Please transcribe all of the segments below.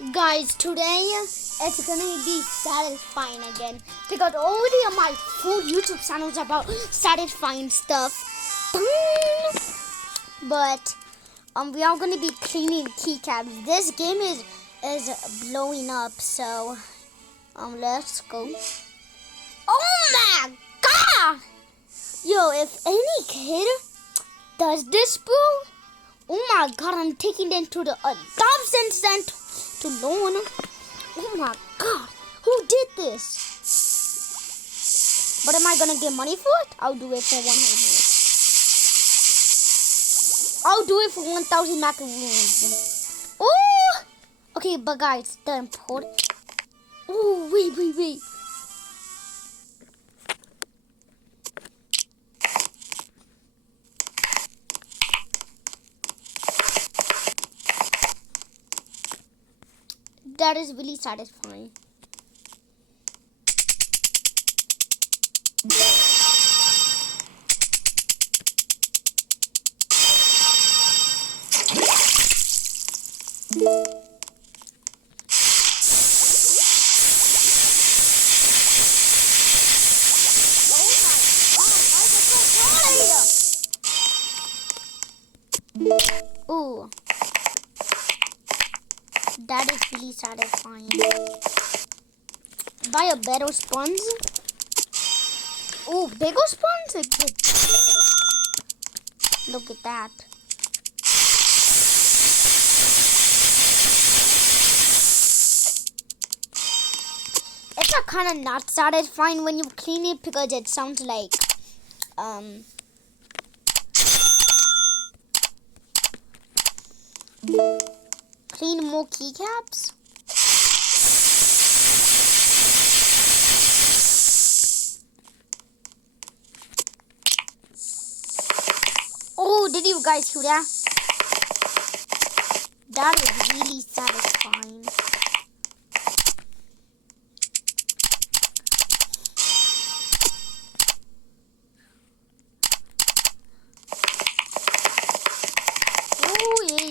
Guys, today it's gonna be satisfying again because already on my full YouTube channel is about satisfying stuff. But we are gonna be cleaning keycaps. This game is blowing up, so let's go. Oh my god! Yo, if any kid does this, bro, oh my god, I'm taking them to the adoption center to loan. Oh my god, who did this? But am I gonna get money for it? I'll do it for 100. I'll do it for 1,000 macaroons. Oh, okay, but guys, the important. Oh, wait. That is really satisfying. Ooh. That is really satisfying. Buy a better sponge. Oh, bigger sponge? Look at that. It's kind of not satisfying when you clean it because it sounds like clean more keycaps. Oh, did you guys hear that? That is really satisfying. Oh, yeah.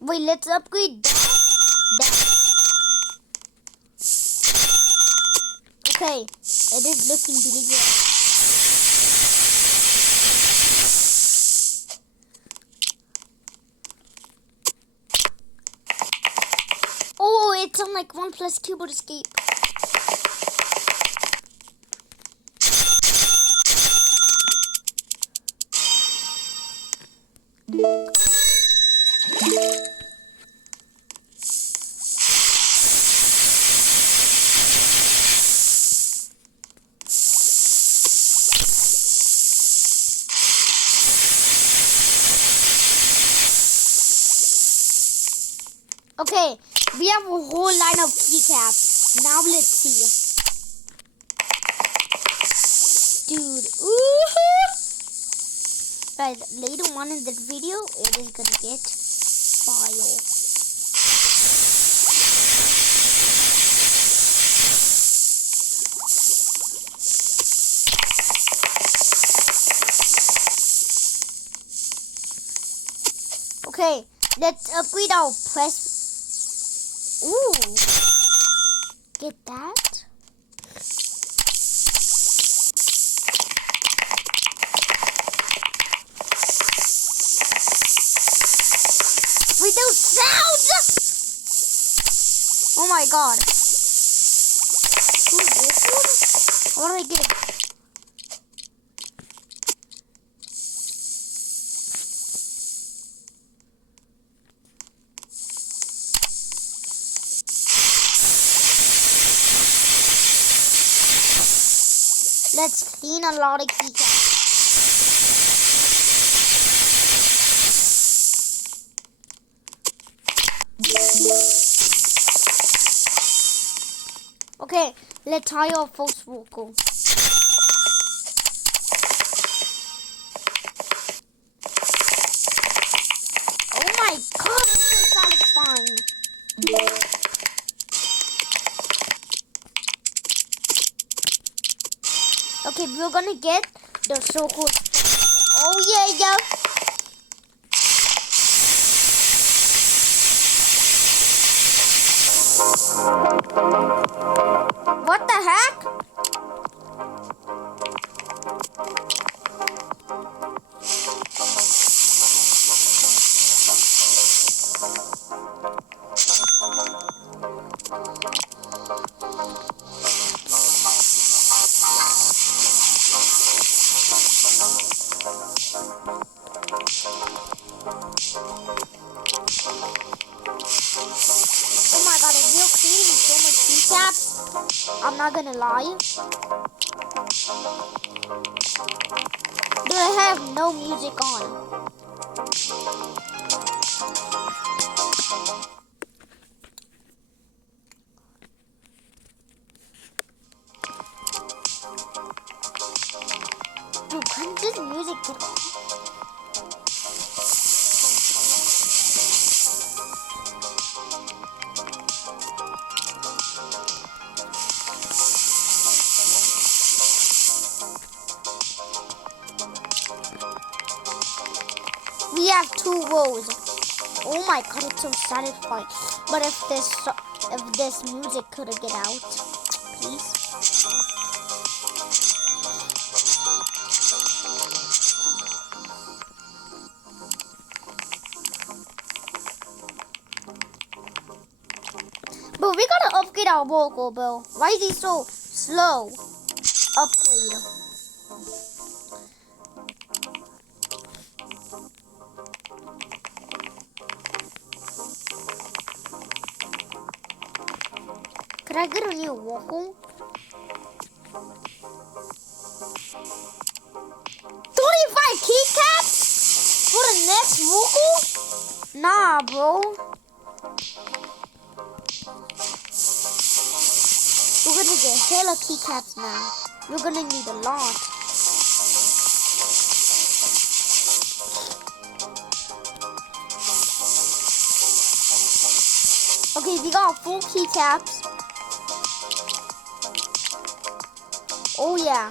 Wait, let's upgrade that. Okay, it is looking really good. Oh, it's on like 1+ keyboard escape. Okay, we have a whole line of keycaps. Now let's see. Dude, guys, later on in this video, it is gonna get fire. Okay, let's upgrade our press. Ooh, get that. With those sounds! Oh my god. Who's this one? What do I get? Let's clean a lot of keycaps. Okay, let's try our first vocal. Oh my god, this is satisfying. Okay, we're gonna get the so-called. Oh yeah. What the heck? Oh my god, if you're cleaning so much keycaps, I'm not gonna lie. Do I have no music on? Dude, can this music get on? We have 2 rows. Oh my god, it's so satisfying. But if this music could get out, please. But we gotta upgrade our vocal, bro. Why is he so slow? Upgrade. Could I get a new vocal? 25 keycaps for the next vocal? Nah, bro. We're gonna get hella keycaps now. We're gonna need a lot. Okay, we got 4 keycaps. Oh yeah.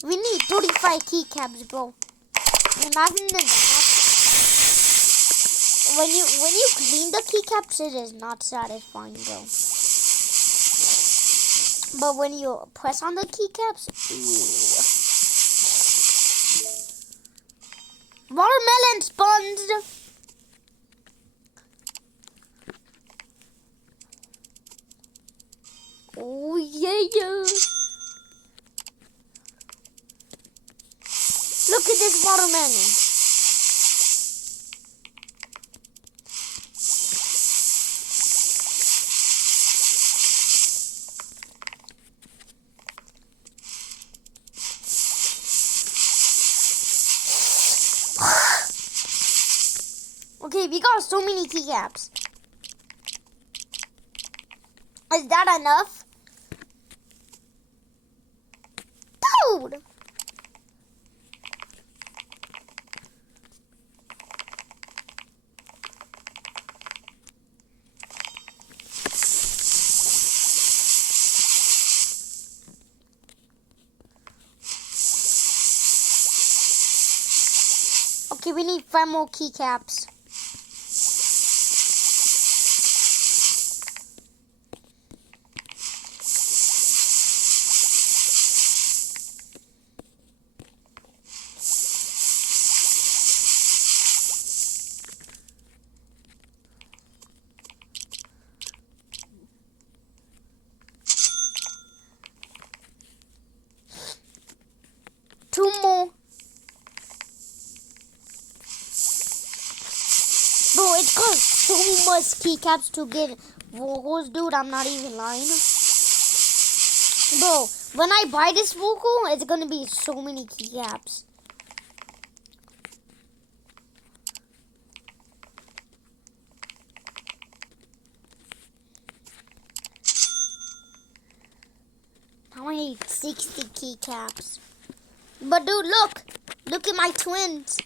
We need 35 keycaps, bro. Imagine that. When you clean the keycaps, it is not satisfying, bro. But when you press on the keycaps, watermelon sponge. Oh yeah. Look at this watermelon. Okay, we got so many keycaps. Is that enough? Dude! Okay, we need 5 more keycaps. Two more. Bro, it costs so much keycaps to get vocals, dude. I'm not even lying. Bro, when I buy this vocal, it's gonna be so many keycaps. I need 60 keycaps. But dude, look at my twins.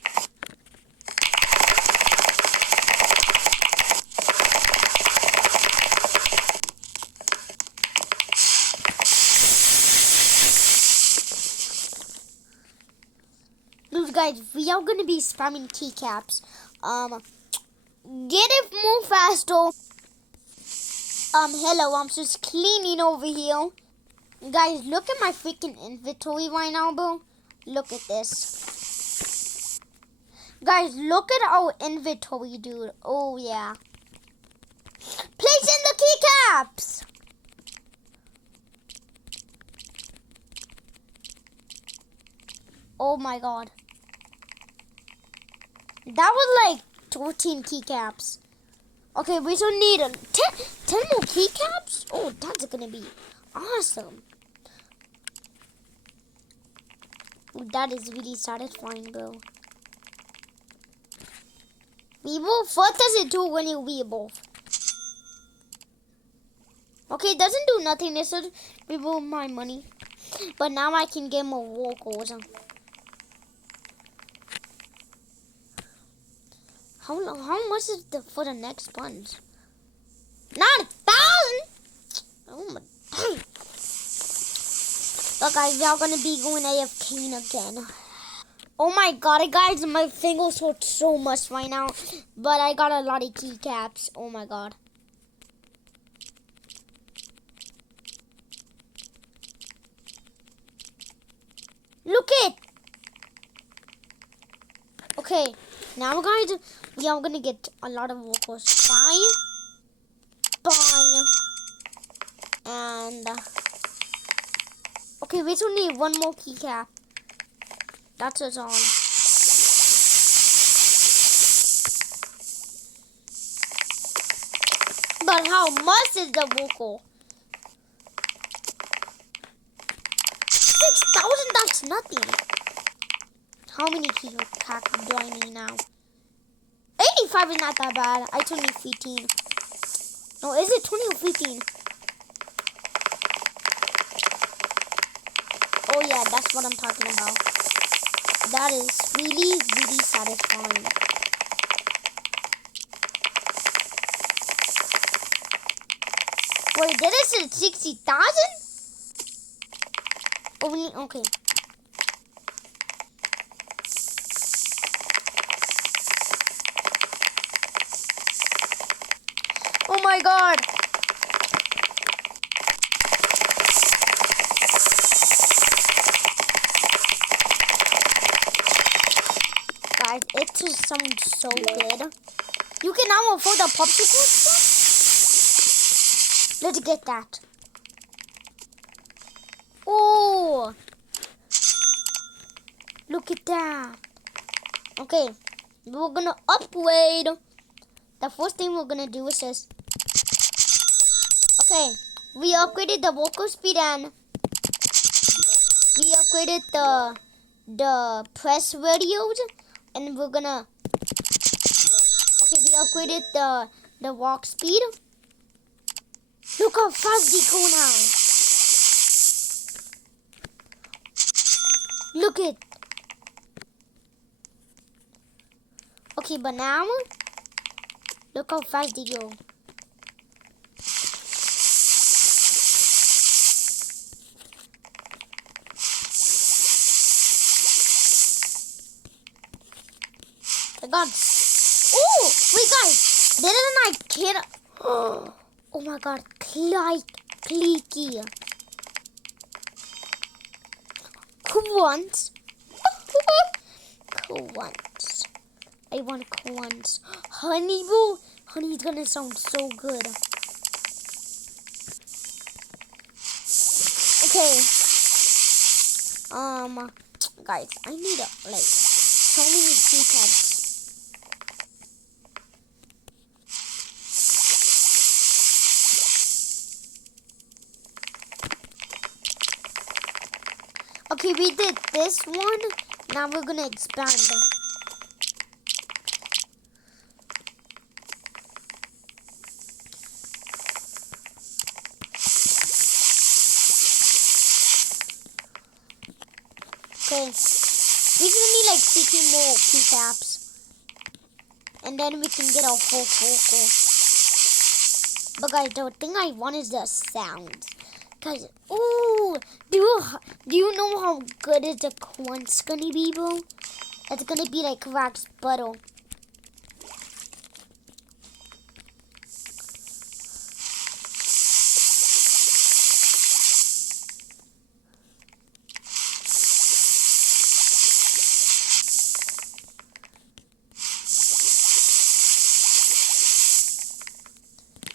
Dude, guys, we are gonna be spamming keycaps. Get it more faster. Hello, I'm just cleaning over here. Guys, look at my freaking inventory right now, bro. Look at this. Guys, look at our inventory, dude. Oh, yeah. Place in the keycaps. Oh, my God. That was like 14 keycaps. Okay, we still need 10 more keycaps? Oh, that's gonna be awesome. That is really satisfying, bro. Weeble? What does it do when you weeble? Okay, it doesn't do nothing. This would weeble my money. But now I can get more vocals. How much is for the next sponge? Not 1,000! Oh my. Look, guys, we are gonna be going AFK again. Oh my God, guys, my fingers hurt so much right now. But I got a lot of keycaps. Oh my God. Look it! Okay, now guys, we are gonna get a lot of vocals. Bye. And okay, we still need one more keycap. That's us all. But how much is the vocal? 6,000, that's nothing. How many keycaps do I need now? 85 is not that bad. I still need 15. No, is it 20 or 15? Oh yeah, that's what I'm talking about. That is really, really satisfying. Wait, did it say 60,000? Oh, okay. Oh my God. Guys, it just sounds so good. You can now afford the popsicle stuff? Let's get that. Oh, look at that. Okay, we're gonna upgrade. The first thing we're gonna do is this. Okay, we upgraded the vocal speed and we upgraded the press radios, and we're gonna. Okay, we upgraded the walk speed. Look how fast they go now. Look it. Okay, but now look how fast they go. I got. Oh, wait, guys! Didn't I kid? Oh my God, clicky. Once. Once. I want once. Honey boo. Honey's gonna sound so good. Okay. Guys, I need so many keycaps. Okay, we did this one. Now we're gonna expand. Okay. We just need like 50 more keycaps. And then we can get our full vocal. But guys, the thing I want is the sounds. Cause, ooh, do you know how good is the crunch gonna be, bro? It's gonna be like wax butter.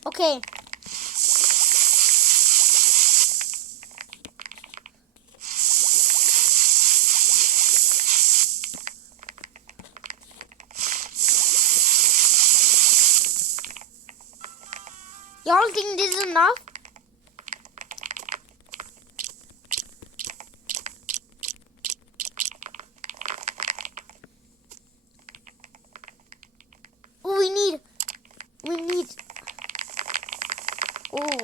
Okay. Y'all think this is enough? Oh, we need. Oh,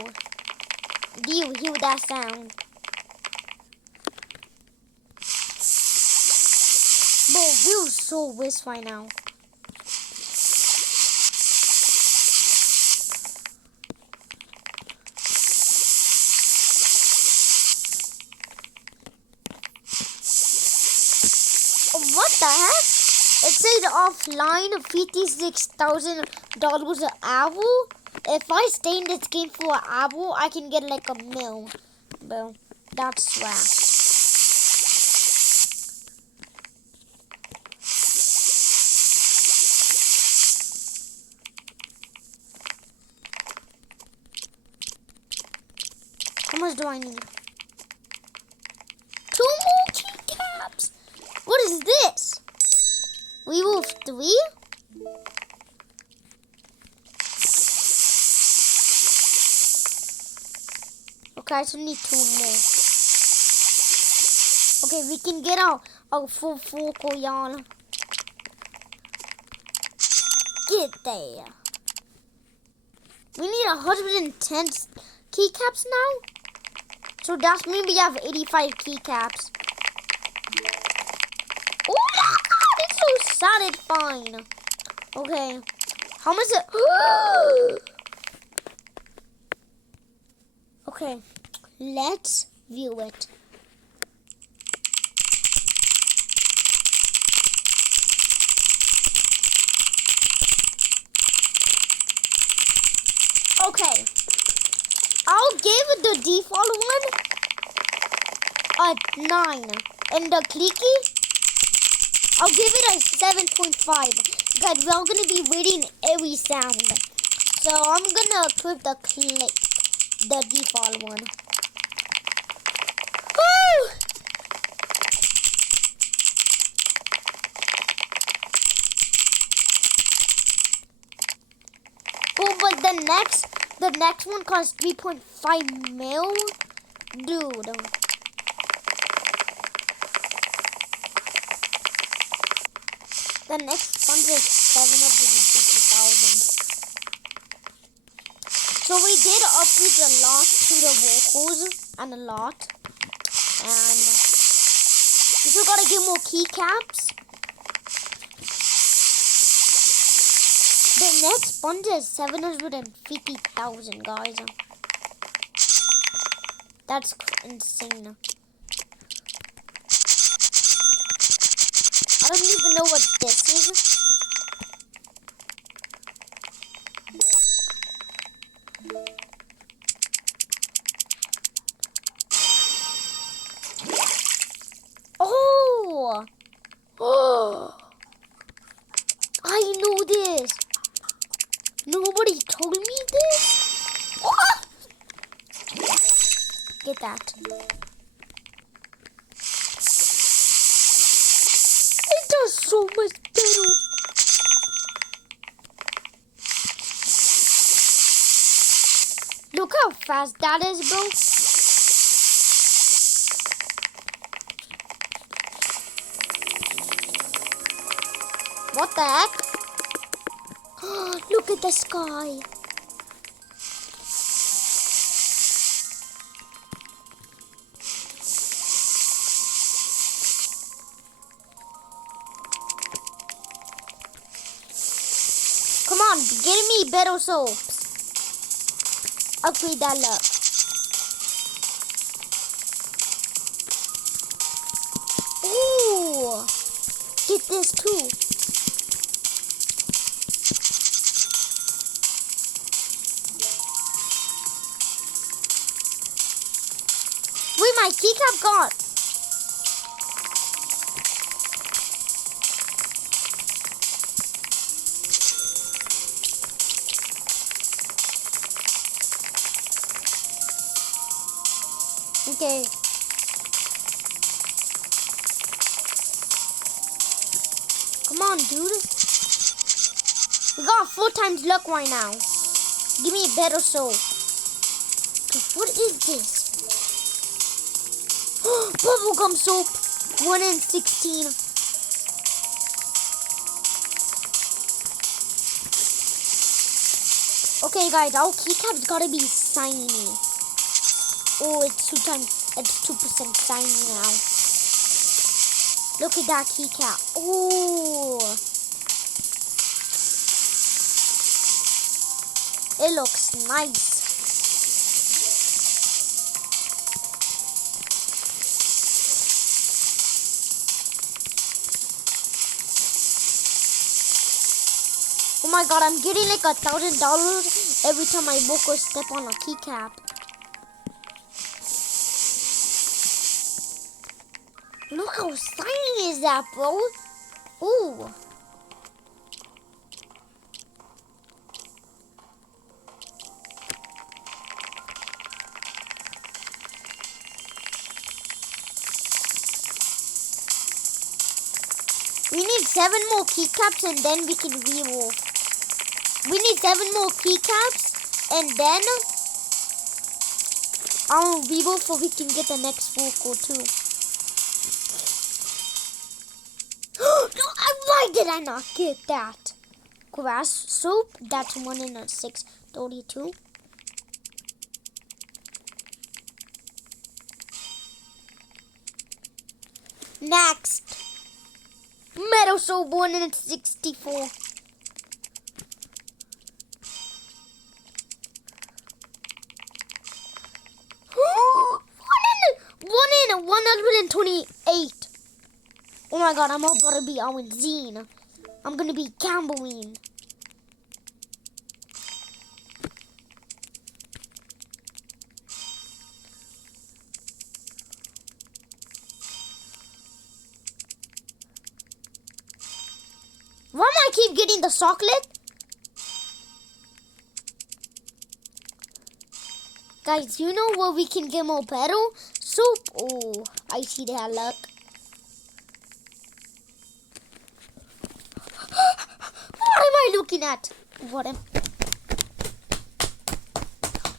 do you hear that sound? Bro, we're so whisk right now. What the heck? It says offline $56,000 an hour. If I stay in this game for an hour, I can get like $1 million. Bro, that's swag. How much do I need? 2 more keycaps. What is this? We move 3? Okay, I just need 2 more. Okay, we can get our full vocal, y'all. Get there. We need 110 keycaps now. So that means we have 85 keycaps. Oh my god, it's so satisfying. Okay, how much is it? Okay, let's view it. Okay, I'll give the default one a 9, and the clicky, I'll give it a 7.5. Guys, we're gonna be reading every sound, so I'm gonna equip the default one. Woo! Oh, but the next one costs 3.5 mil, dude. The next one is 750,000. So we did upgrade a lot to the vocals and a lot. And we still gotta get more keycaps. The next sponge is 750,000, guys. That's insane. I don't even know what this is. Oh! Oh! I know this. Nobody told me this. Oh! Get that. It does so much better. Look how fast that is, bro. What the heck? Look at the sky. me better soaps. Upgrade that luck. Ooh. Get this too. Wait, my keycap gone. Okay. Come on, dude. We got 4 times luck right now. Give me a better soap. What is this? Bubblegum soap. 1 in 16. Okay, guys, our keycap's gotta be shiny. Oh, it's 2% shiny now. Look at that keycap. Oh, it looks nice. Oh my god, I'm getting like $1,000 every time I walk or step on a keycap. Look how shiny is that, bro. Ooh. We need 7 more keycaps and then we can re-wolf. We need 7 more keycaps and then I'll re-wolf so we can get the next vocal too. No, why did I not get that? Grass soap, that's 1 in 632. Next, metal soap 1 in 64. 1 in 128. Oh my god, I'm about to be Owen Zine. I'm gonna be Campbelline. Why am I keep getting the chocolate? Guys, you know where we can get more petal? Soup. Oh, I see that luck. What am I looking at? What am...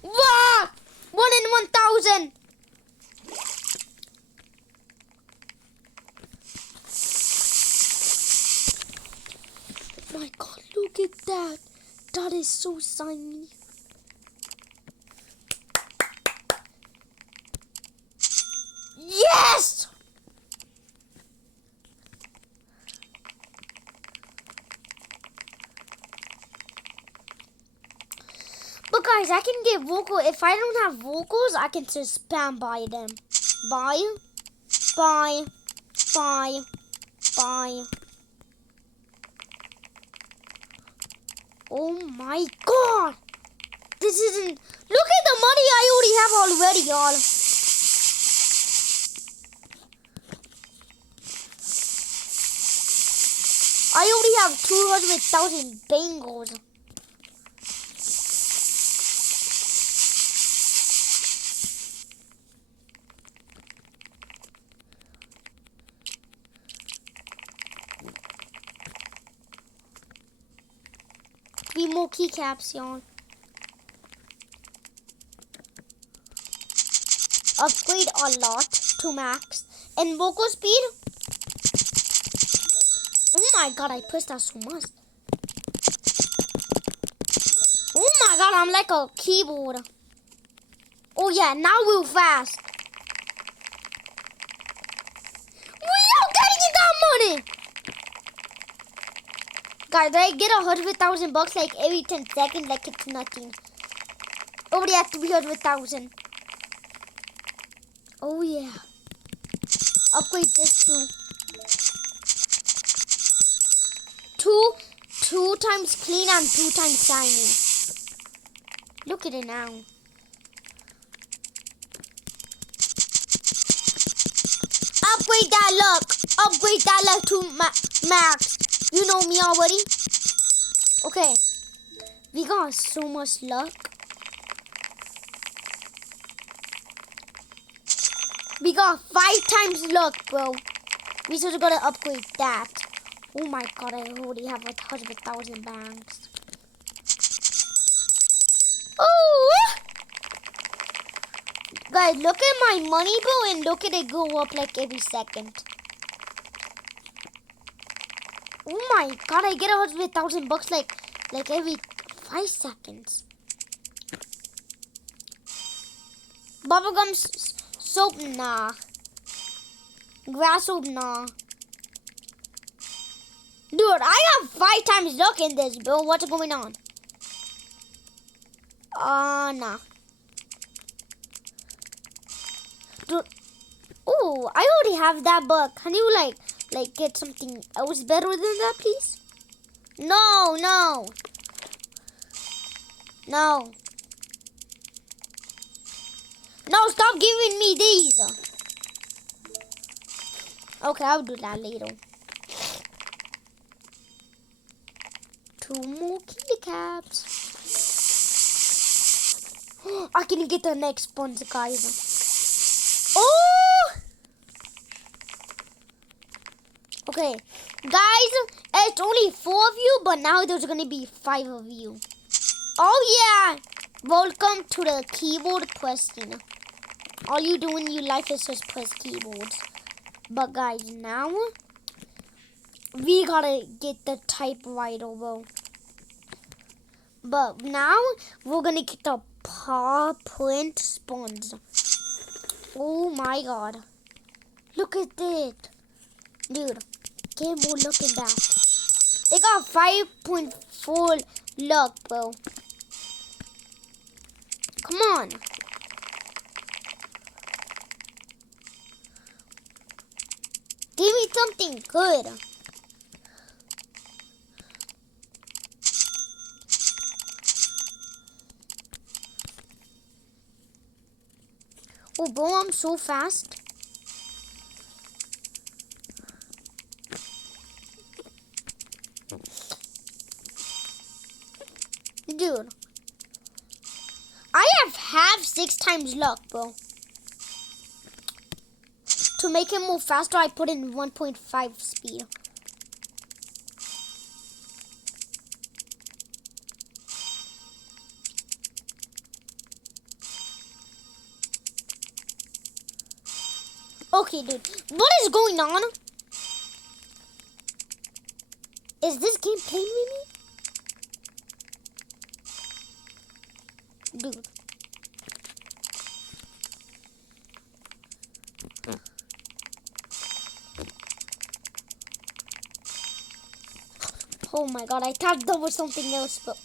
Wow! 1 in 1,000. Oh my god, look at that. That is so shiny. Yes! But guys, I can get vocal. If I don't have vocals, I can just spam buy them. Buy. Oh my god! This isn't... Look at the money I already have already, y'all. I already have 200,000 bangles. Three more keycaps, y'all. Upgrade a lot to max. And vocal speed. Oh my god, I pushed that so much. Oh my god, I'm like a keyboard. Oh yeah, now we're fast. We are getting that money. Guys, I get 100,000 bucks like every 10 seconds, like it's nothing. Already at 300,000. Oh yeah. Upgrade this too. Two times clean and 2 times shiny. Look at it now. Upgrade that luck. Upgrade that luck to max. You know me already. Okay. We got so much luck. We got 5 times luck, bro. We just gotta upgrade that. Oh my god, I already have 100,000 banks. Oh! Guys, look at my money, bro, and look at it go up like every second. Oh my god, I get 100,000 bucks like every 5 seconds. Bubblegum soap, nah. Grass soap, nah. Dude, I have 5 times luck in this, bro. What's going on? Nah. Dude. Oh, I already have that, but can you like get something else better than that, please? No. No, stop giving me these. Okay, I'll do that later. 2 more keycaps. I can get the next sponsor, guys. Oh! Okay, guys, it's only 4 of you, but now there's gonna be 5 of you. Oh yeah! Welcome to the keyboard pressing. All you do in your life is just press keyboards. But guys, now we gotta get the typewriter, bro. But now we're gonna get the paw print spawns. Oh my god. Look at it. Dude, get more look at that. It got 5.4 luck, bro. Come on. Give me something good. Oh, bro, I'm so fast. Dude, I have 6 times luck, bro. To make it move faster, I put in 1.5 speed. Okay, dude. What is going on? Is this game playing with me? Dude. Oh my god, I thought there was something else, but...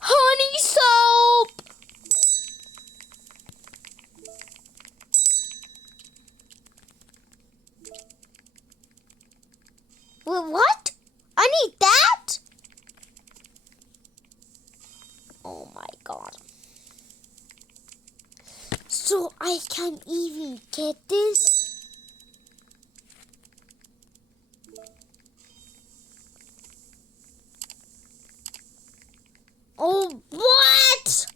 Honey soap! Wait, what? I need that? Oh my god. So I can't even get this? Oh, what?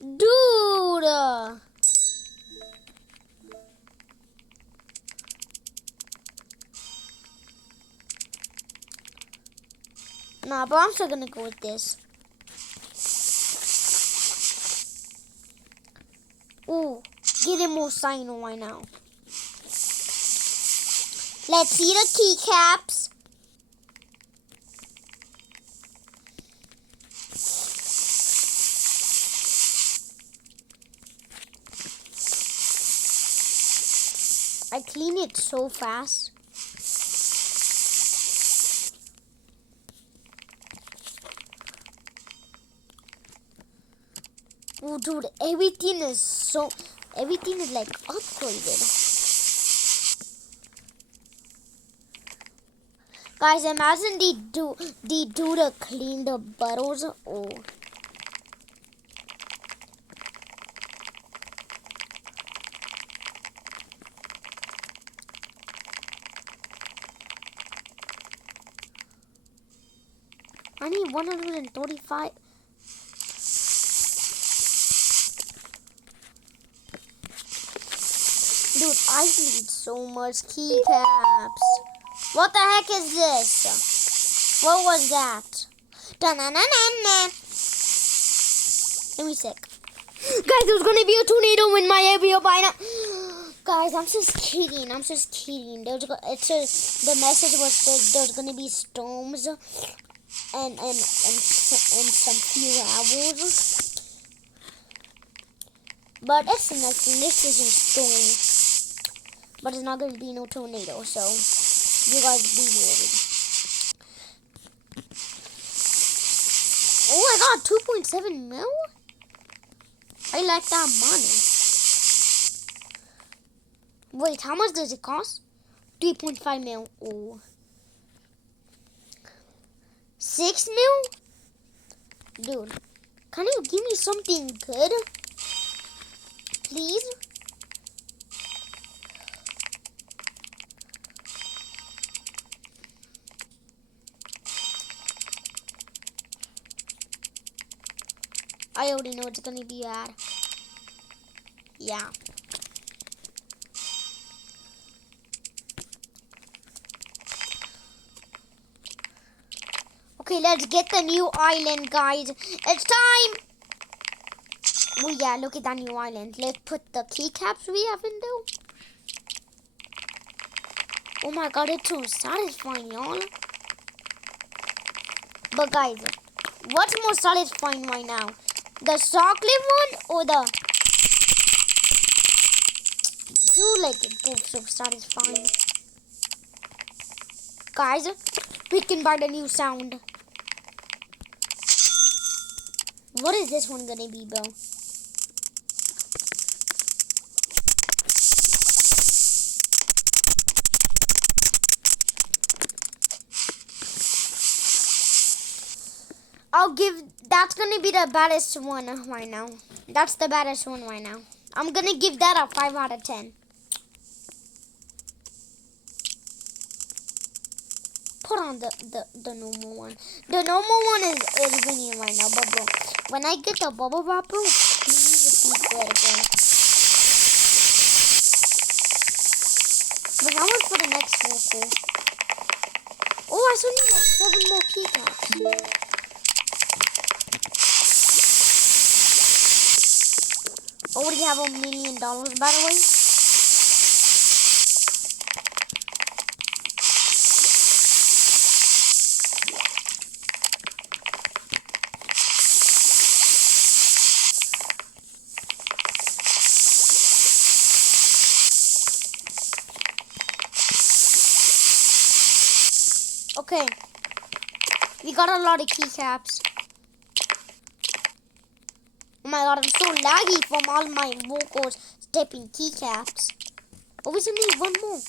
Dude. Nah, but I'm still gonna go with this. Ooh, getting more sign right now. Let's see the keycaps. I clean it so fast. Oh, dude, everything is like upgraded. Guys, imagine they do to clean the bottles. Oh. I need 135. Dude, I need so much keycaps. What the heck is this? What was that? Da-na-na-na-na. Let me check. Guys, there's gonna be a tornado in my area by now. Guys, I'm just kidding. The message was there's gonna be storms and some few hours. But it's nothing. This isn't storm. But it's not gonna be no tornado, so you guys be ready. Oh, I got 2.7 mil? I like that money. Wait, how much does it cost? 3.5 mil. Oh. 6 mil? Dude, can you give me something good? Please? I already know it's gonna be bad. Yeah. Okay, let's get the new island, guys. It's time! Oh yeah, look at that new island. Let's put the keycaps we have in there. Oh my god, it's so satisfying, y'all. But guys, what's more satisfying right now? The chocolate one or the... I do like it both so satisfying. Guys, we can buy the new sound. What is this one gonna be, bro? That's gonna be the baddest one right now. That's the baddest one right now. I'm gonna give that a 5 out of 10. Put on the normal one. The normal one is winning right now, but bro, when I get the bubble wrap, bro, please be good, bro. But how much for the next vocal? Oh, I still need like 7 more keycaps. Already have $1 million, by the way. Okay, we got a lot of keycaps. Oh my god, I'm so laggy from all my vocals stepping keycaps. Oh, we still need one more.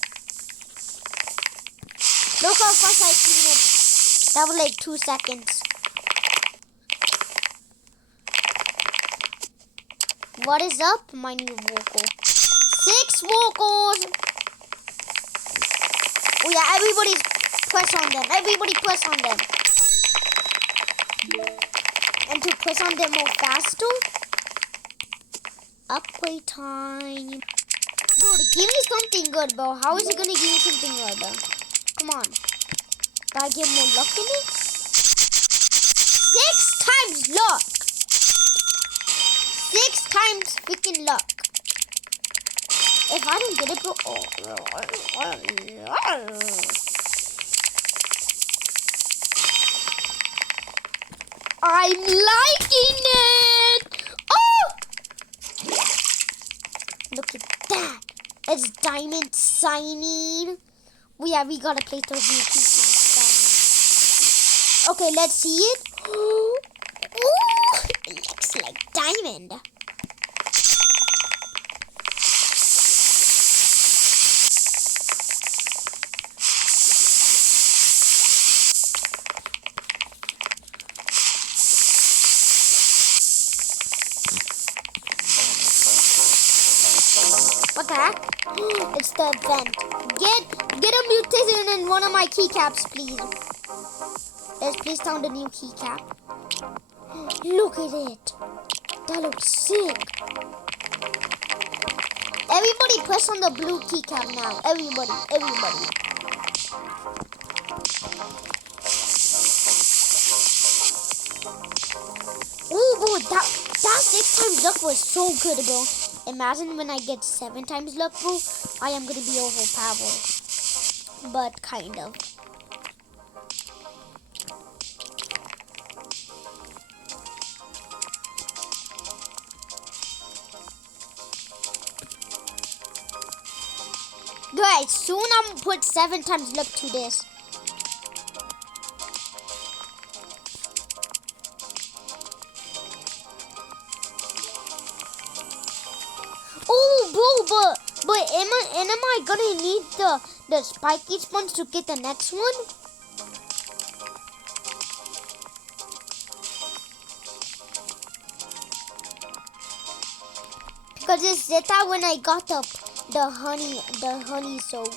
Look how fast I clean it. That was like 2 seconds. What is up, my new vocal? 6 vocals. Oh yeah, everybody press on them. Everybody press on them. And to press on them more faster. Upgrade time. Dude, give me something good, bro. How is it gonna give me something good, bro? Come on. Gotta get more luck in it. 6 times luck. 6 times freaking luck. If I don't get it, bro. I'm liking it. Oh! Look at that. It's diamond signing. Yeah, we gotta place those new keycaps down. Okay, let's see it. Ooh, it looks like diamond. What the heck? It's the event. Get a mutation in one of my keycaps, please. Let's place down the new keycap. Look at it. That looks sick. Everybody press on the blue keycap now. Everybody. Ooh, that 6 times luck was so good, bro. Imagine when I get 7 times luck, bro. I am gonna be overpowered. But kind of. Guys, soon I'm gonna put 7 times luck to this. But am I gonna need the spiky sponge to get the next one? Because it said that when I got the honey soap.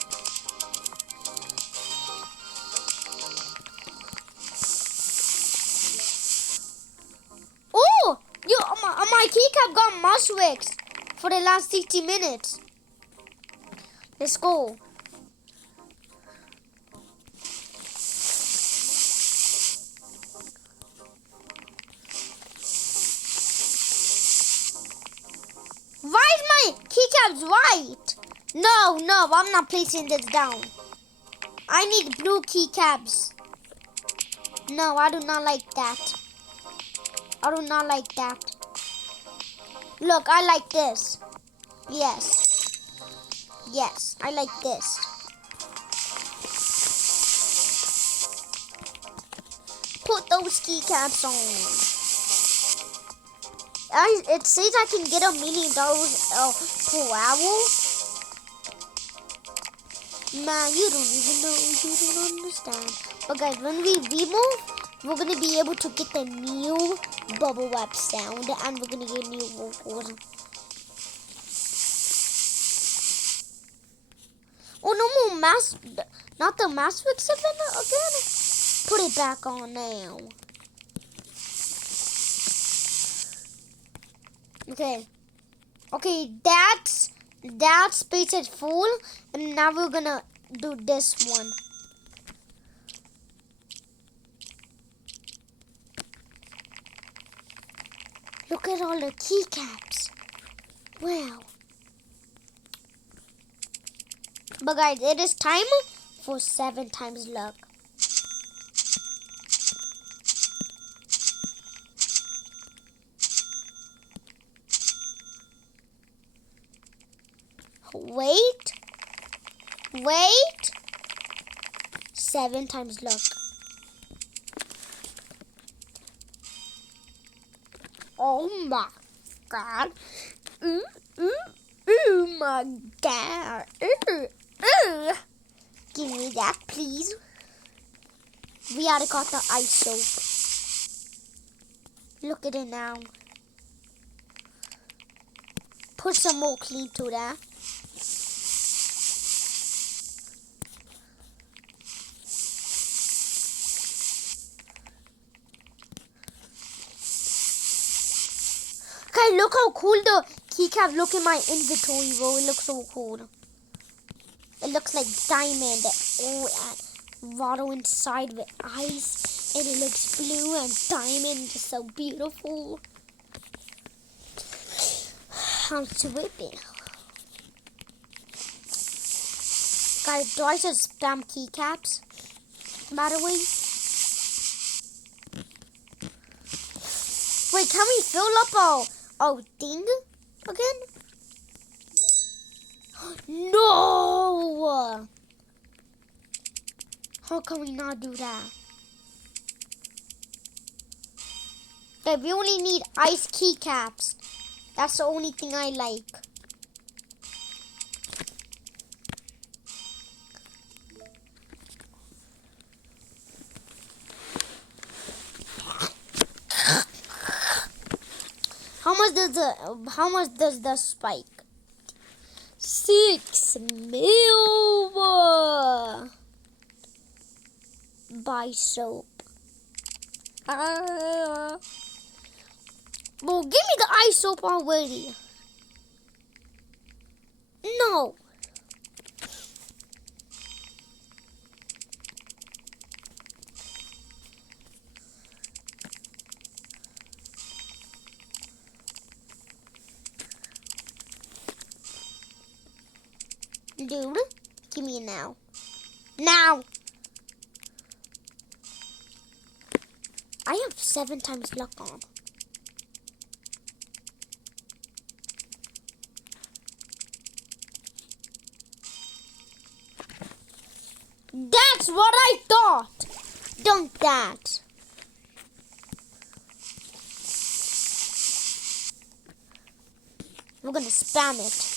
Oh, my keycap got mushwicks for the last 60 minutes. Let's go. Why is my keycaps white? No, I'm not placing this down. I need blue keycaps. No, I do not like that. Look, I like this. Yes, I like this. Put those keycaps on. It says I can get $1 million per hour. Man, you don't even know. You don't understand. But guys, when we remove, we're gonna be able to get the new bubble wrap sound, and we're gonna get new vocals. Oh, no more not the Master Savannah again. Put it back on now. Okay, that space is full, and now we're gonna do this one. Look at all the keycaps. Wow. But guys, it is time for 7 times luck. Wait. 7 times luck. Oh my God. Oh my God. Give me that, please. We already got the ice soap. Look at it now. Put some more clean to that. Okay, look how cool the keycaps look in my inventory, bro. It looks so cool. It looks like diamond. Oh, and water inside with ice. And it looks blue and diamond. Just so beautiful. I'm sweeping. Guys, do I just spam keycaps? By the way. Wait, can we fill up our thing again? No! How can we not do that? Okay, we only need ice keycaps. That's the only thing I like. How much does the spike? 6 mil. Buy soap. Well, give me the ice soap already. No. Dude, give me it now. Now! I have 7 times luck on. That's what I thought! Dunk that. We're gonna spam it.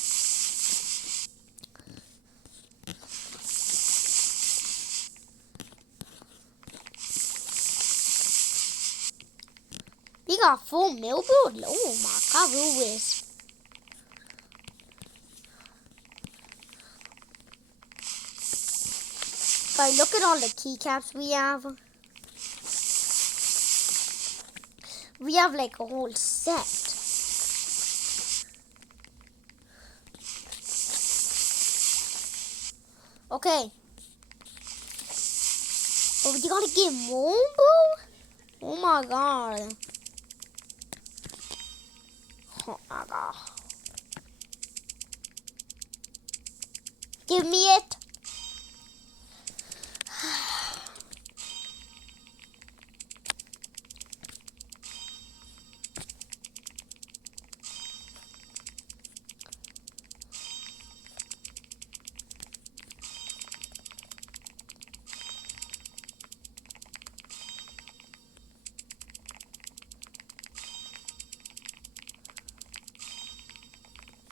We got 4 mil build. Oh my god, who is? Guys, look at all the keycaps we have. We have like a whole set. Okay. But we gotta get more, bro? Oh my god. Oh my god. Give me it.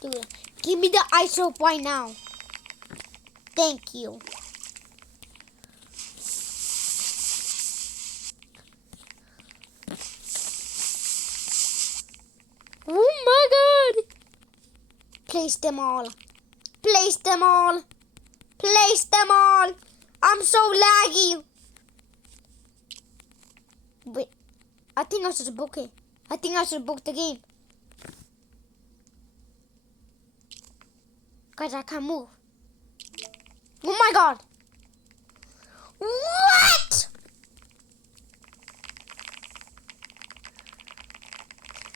Dude, give me the ice soap right now. Thank you. Oh my god. Place them all. Place them all. Place them all. I'm so laggy. Wait. I think I should book it. I think I should book the game. Guys, I can't move. Oh my god. What?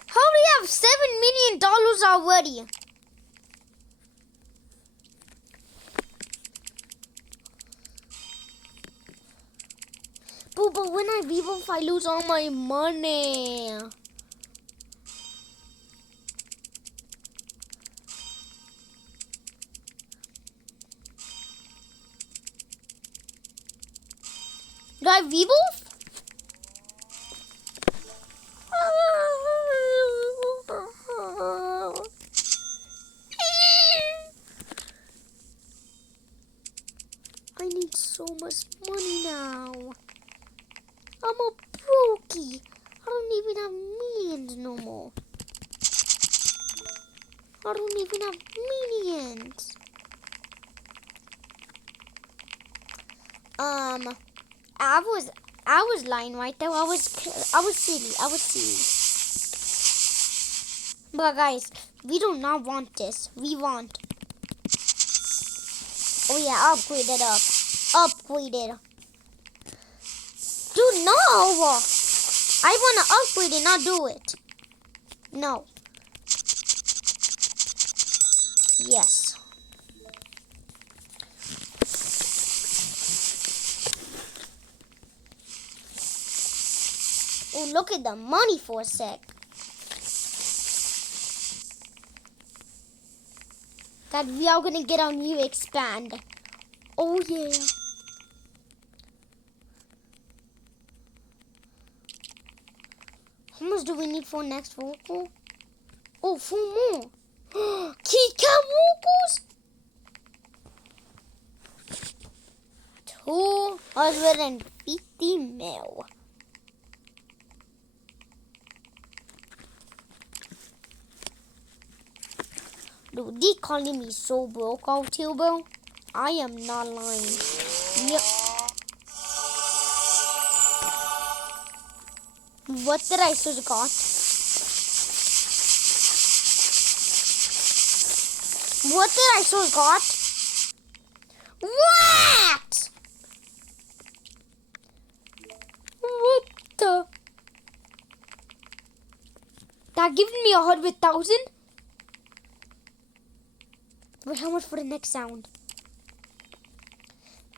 How do we have $7 million already? But when I revolve, I lose all my money. Do I revolve? I need so much money now. I'm a brokey. I don't even have millions no more. I don't even have millions. I was lying right there. I was silly. But guys, we do not want this. We want. Oh yeah, upgrade it up. Upgrade it. Dude, no! I want to upgrade it, not do it. No. Yes. Oh, look at the money for a sec. God, we are gonna get our new expand. Oh yeah. How much do we need for next vocal? Oh, 4 more. Keycap vocals? 250 mil. Dude, they calling me so broke out here, bro. I am not lying. Yep. What did I just got? What did I just got? What? What the? That gives me 100,000? Wait, how much for the next sound?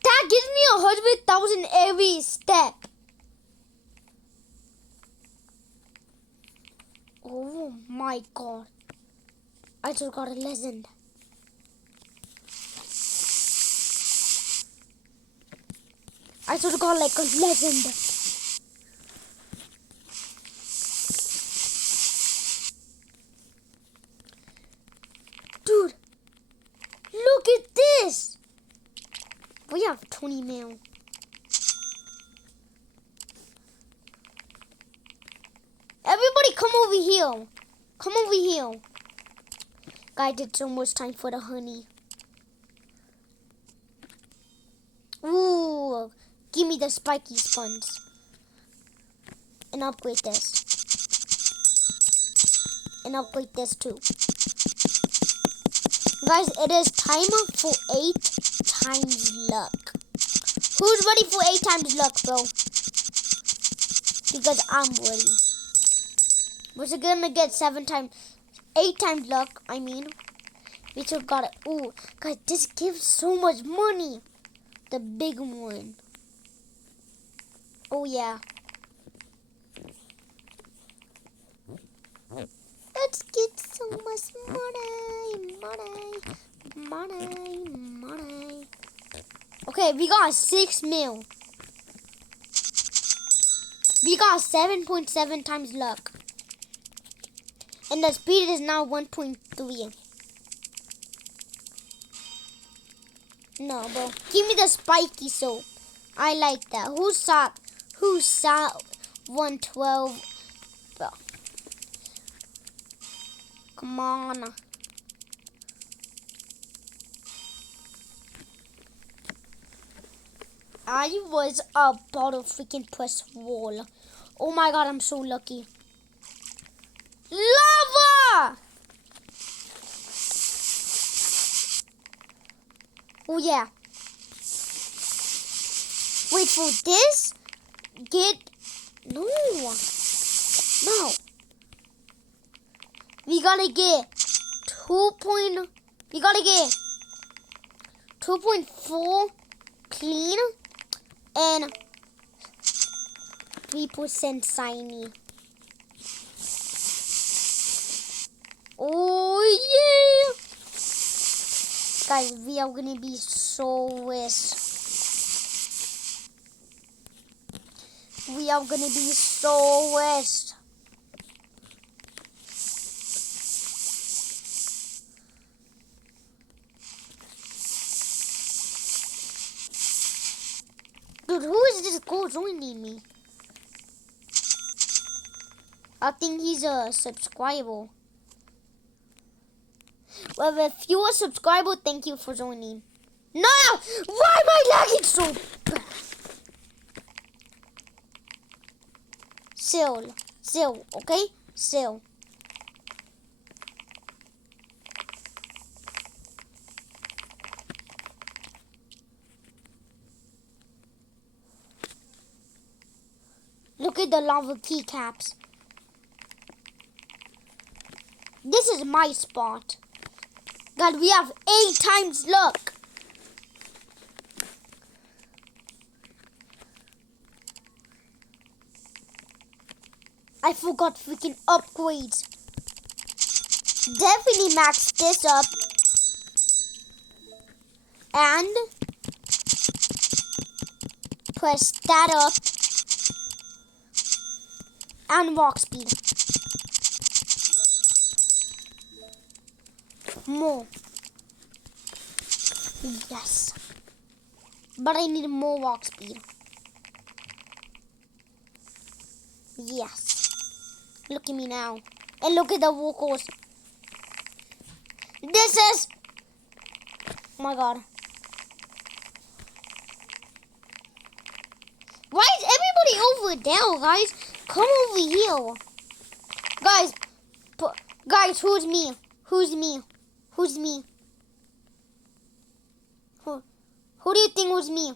That gives me 100,000 every step. Oh my god. I just got a legend. I just got like a legend. Dude, look at this. We have 20 mil. Everybody come over here. Come over here. Guy did so much time for the honey. Ooh, give me the spiky sponge. And upgrade this. And upgrade this too. Guys, it is time for 8 times luck. Who's ready for 8 times luck, bro? Because I'm ready. We're gonna get 8 times luck, I mean. We just got it. Ooh, guys, this gives so much money. The big one. Oh, yeah. Let's get so much money. Okay, we got 6 mil. We got 7.7 times luck. And the speed is now 1.3. No, bro. Give me the spiky soap. I like that. Who saw 112? Bro. Come on. I was about to freaking press wall. Oh my god, I'm so lucky. Lava! Oh yeah. Wait for this. No. We gotta get 2.4 clean and 3% shiny. Oh yeah. Guys, we are gonna be so rich. We are gonna be so rich. Dude, who is this girl joining me? I think he's a subscriber. Well, if you're a subscriber, thank you for joining. No! Why am I lagging so bad? Still, okay? Still. Look at the lava keycaps. This is my spot. God, we have 8 times luck. I forgot freaking upgrades. Definitely max this up. and press that up and walk speed. More. Yes. But I need more walk speed. Yes. Look at me now. And look at the vocals. This is... Oh my god. Why is everybody over there, guys? Come over here. Guys, who's me? Who's me? Who's me? Who do you think was me?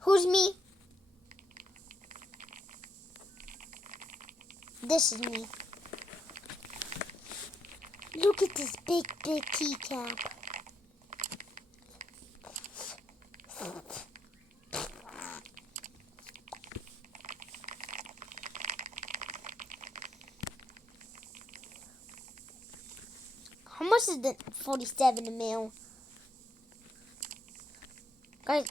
Who's me? This is me. Look at this big keycap. How much is the 47 mil? Guys,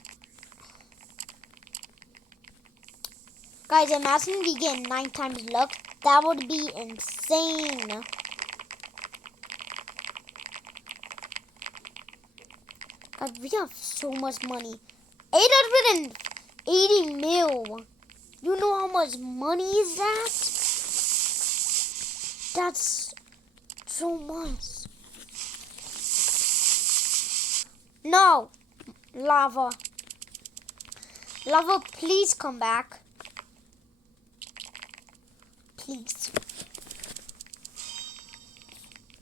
imagine we get 9 times luck. That would be insane. God, we have so much money. 880 mil. You know how much money is that? That's so much. No, lava. Lava, please come back. Please.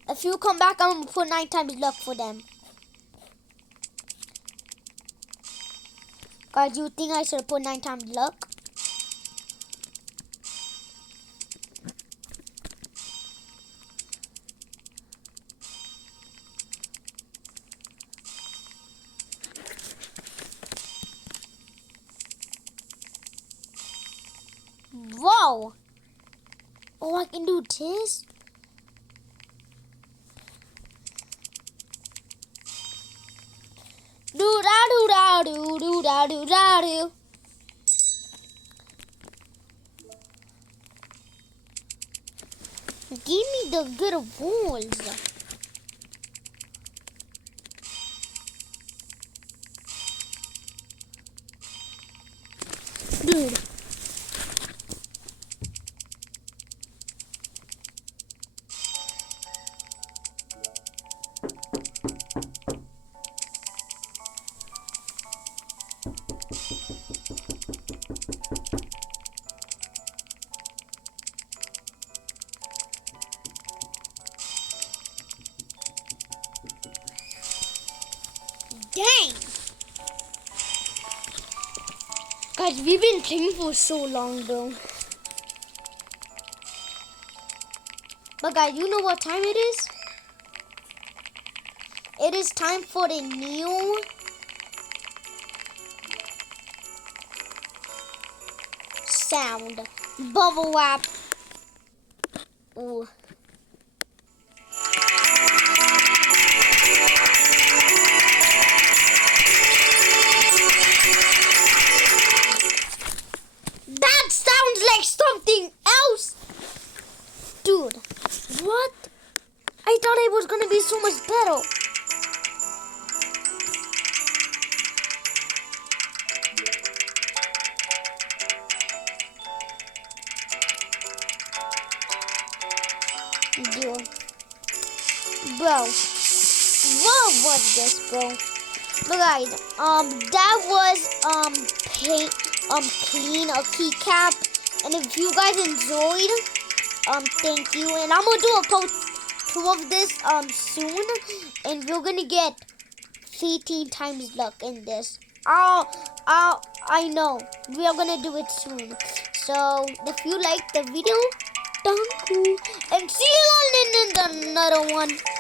If you come back, I'm going to put 9 times luck for them. Guys, you think I should put 9 times luck? Whoa! Oh, I can do this? Do-da-do-da-do-do-da-do-da-do. Give me the good walls. Dude. Dang! Guys, we've been playing for so long, bro. But guys, you know what time it is? It is time for the new sound. Bubble wrap. Ooh. That sounds like something else. Dude, what? I thought it was gonna be so much better. Dude. Bro, what was this, bro? But guys, that was clean a keycap, and if you guys enjoyed, thank you. And I'm gonna do a part 2 of this soon, and we're gonna get 18 times luck in this. I know we are gonna do it soon. So if you like the video, thank you, and see you all in another one.